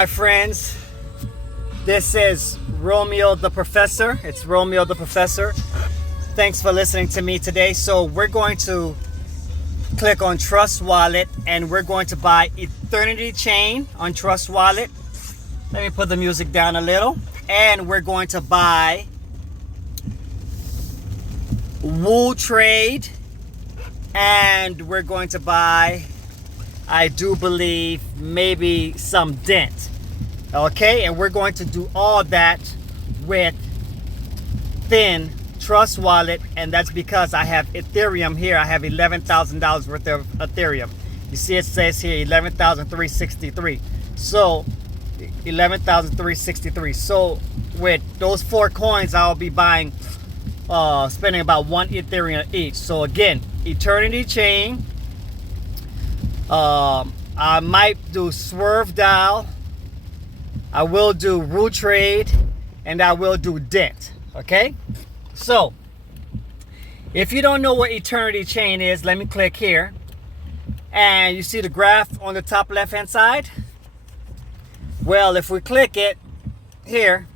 My friends, this is Romeo the Professor. It's Romeo the Professor. Thanks for listening to me today. So we're going to click on Trustwallet and we're going to buy Ethernity chain on Trustwallet. Let me put the music down a little. And we're going to buy Wool Trade, and we're going to buy, I do believe, maybe some Dent. Okay, and we're going to do all that with thin Trustwallet, and that's because I have Ethereum here. I have $11,000 worth of Ethereum. You see it says here 11,363. So 11,363. So with those 4 coins, I'll be buying spending about 1 Ethereum each. So again, Ethernity chain, I might do SWRV DAO, I will do Wool Trade, and I will do Dent. Okay, so if you don't know what Ethernity chain is, let me click here, and you see the graph on the top left hand side. Well, if we click it here,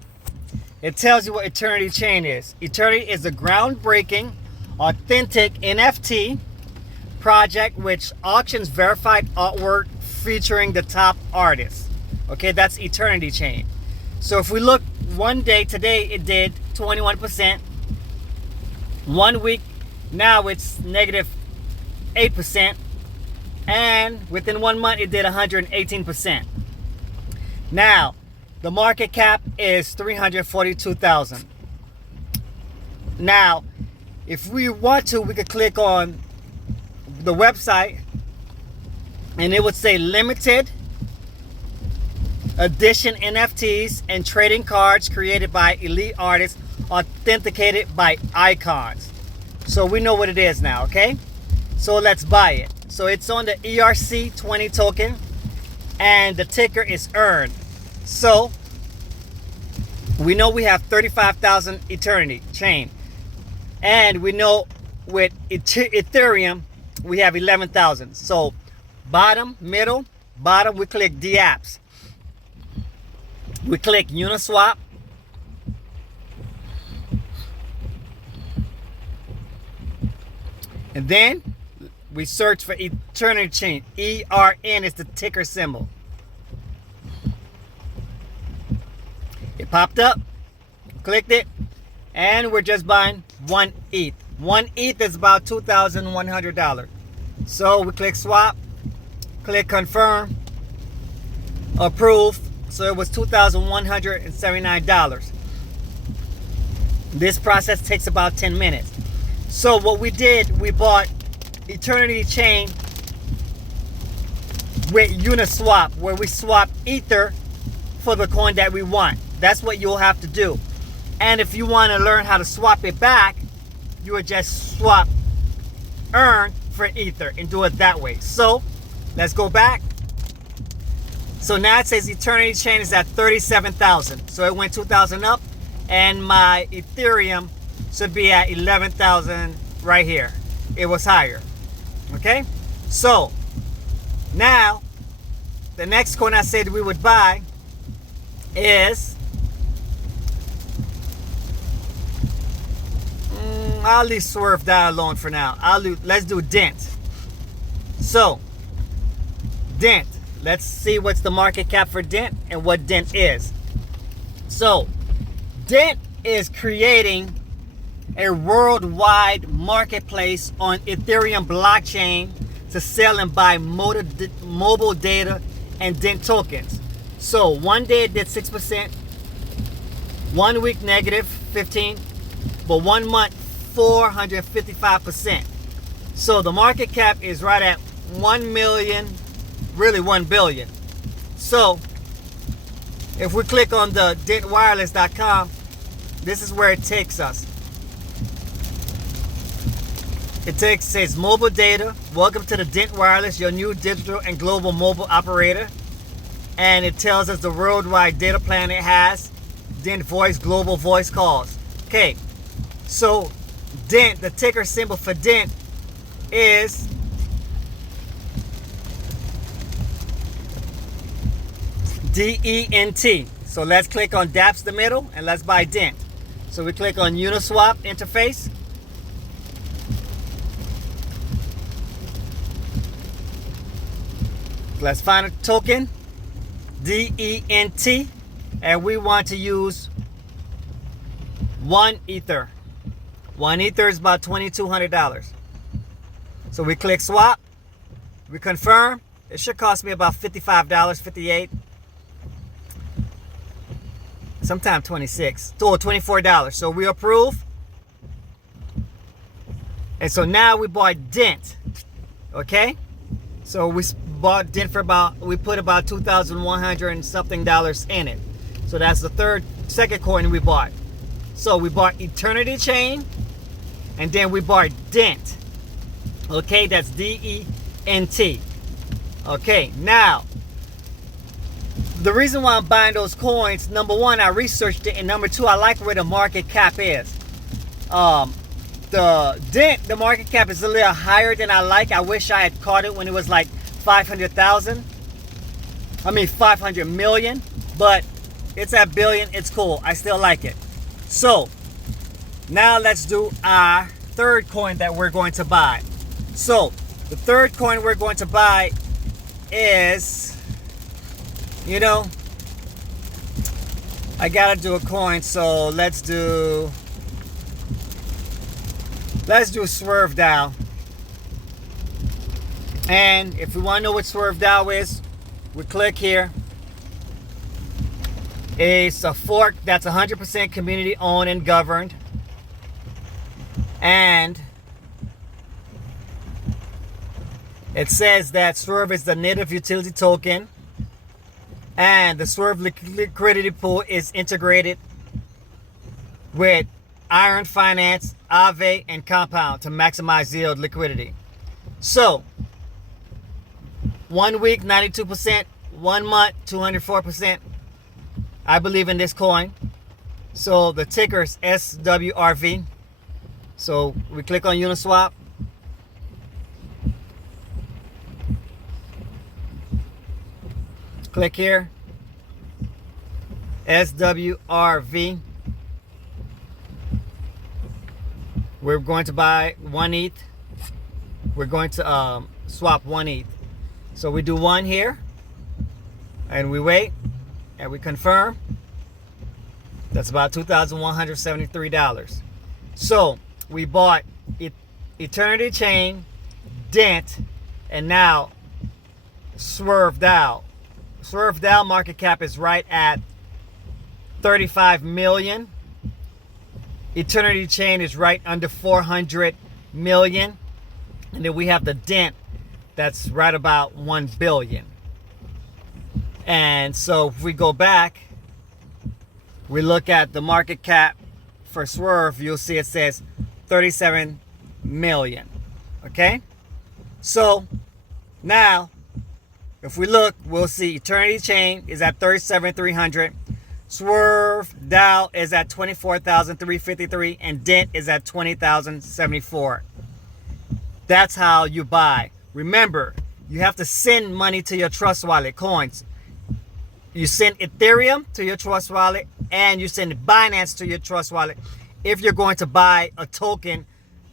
it tells you what Ethernity chain is. Ethernity is a groundbreaking, authentic NFT project which auctions verified artwork featuring the top artists. Okay, that's Ethernity chain. So if we look one day, today it did 21%. 1 week, now it's negative 8%. And within 1 month it did 118%. Now, the market cap is 342,000. Now, if we want to, we could click on the website and it would say limited edition NFTs and trading cards created by elite artists, authenticated by icons. So we know what it is now, okay? So let's buy it. So it's on the ERC20 token and the ticker is ERN. So we know we have 35,000 Ethernity chain, and we know with Ethereum we have 11,000. So bottom, middle, bottom, we click the apps. We click Uniswap. And then we search for Ethernity chain. ERN is the ticker symbol. It popped up, clicked it, and we're just buying 1 ETH. 1 ETH is about $2,100. So we click swap, click confirm, approve. So it was $2,179. This process takes about 10 minutes. So what we did, we bought Ethernity chain with Uniswap, where we swap Ether for the coin that we want. That's what you'll have to do. And if you want to learn how to swap it back, you would just swap ERN for Ether and do it that way. So let's go back. So now it says Ethernity chain is at 37,000. So it went 2,000 up, and my Ethereum should be at 11,000 right here. It was higher. Okay, so now the next coin I said we would buy is, I'll leave SWRV DAO alone for now. Let's do Dent. So Dent, let's see what's the market cap for Dent and what Dent is. So Dent is creating a worldwide marketplace on Ethereum blockchain to sell and buy mobile data and Dent tokens. So 1 day it did 6%, 1 week negative 15%, but 1 month 455%. So the market cap is right at 1 million, really 1 billion. So if we click on the dentwireless.com, this is where it takes us. It says mobile data. Welcome to the Dent Wireless, your new digital and global mobile operator. And it tells us the worldwide data plan it has. Dent voice, global voice calls. Okay, so Dent, the ticker symbol for Dent is DENT. So let's click on DApps the middle and let's buy Dent. So we click on Uniswap interface. Let's find a token, DENT, and we want to use 1 Ether. 1 Ether is about $2,200. So we click swap, we confirm. It should cost me about $55, $58, sometime $26, or $24. So we approve. And so now we bought Dent, okay? So we bought Dent for we put about $2,100 and something in it. So that's the second coin we bought. So we bought Ethernity chain, and then we bought Dent. Okay, that's DENT. Okay, now, the reason why I'm buying those coins, number one, I researched it, and number two, I like where the market cap is. The Dent, the market cap is a little higher than I like. I wish I had caught it when it was like 500,000. I mean 500 million, but it's at billion. It's cool. I still like it. So now let's do our third coin that we're going to buy. So the third coin we're going to buy is, you know, I gotta do a coin. So let's do SWRV. And if we want to know what SWRV is, we click here. It's a fork that's 100% community owned and governed. And it says that SWRV is the native utility token. And the SWRV liquidity pool is integrated with ERN Finance, Aave, and Compound to maximize yield liquidity. So 1 week 92%, 1 month 204%. I believe in this coin. So the ticker is SWRV. So we click on Uniswap. Click here, SWRV. We're going to buy 1 ETH. We're going to swap 1 ETH. So we do 1 here, and we wait, and we confirm. That's about $2,173. So we bought Ethernity chain, Dent, and now SWRV. SWRV market cap is right at 35 million. Ethernity chain is right under 400 million. And then we have the Dent that's right about 1 billion. And so if we go back, we look at the market cap for SWRV, you'll see it says 37 million. Okay? So now if we look, we'll see Ethernity chain is at 37,300. SWRV is at 24,353, and Dent is at 20,074. That's how you buy. Remember, you have to send money to your Trustwallet coins. You send Ethereum to your Trustwallet, and you send Binance to your Trustwallet if you're going to buy a token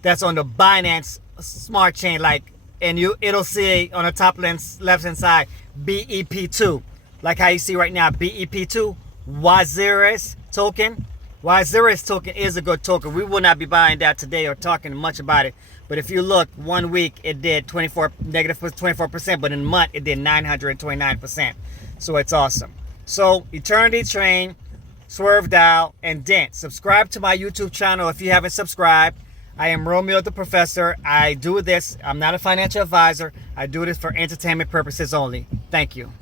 that's on the Binance smart chain, like, and it'll say on the top left hand side BEP2, like how you see right now, BEP2 Waziris token. Waziris token is a good token. We will not be buying that today or talking much about it. But if you look, 1 week it did negative 24%, but in a month it did 929%. So it's awesome. So Ethernity chain, SWRV, and Dent. Subscribe to my YouTube channel if you haven't subscribed. I am Romeo the Professor. I do this. I'm not a financial advisor. I do this for entertainment purposes only. Thank you.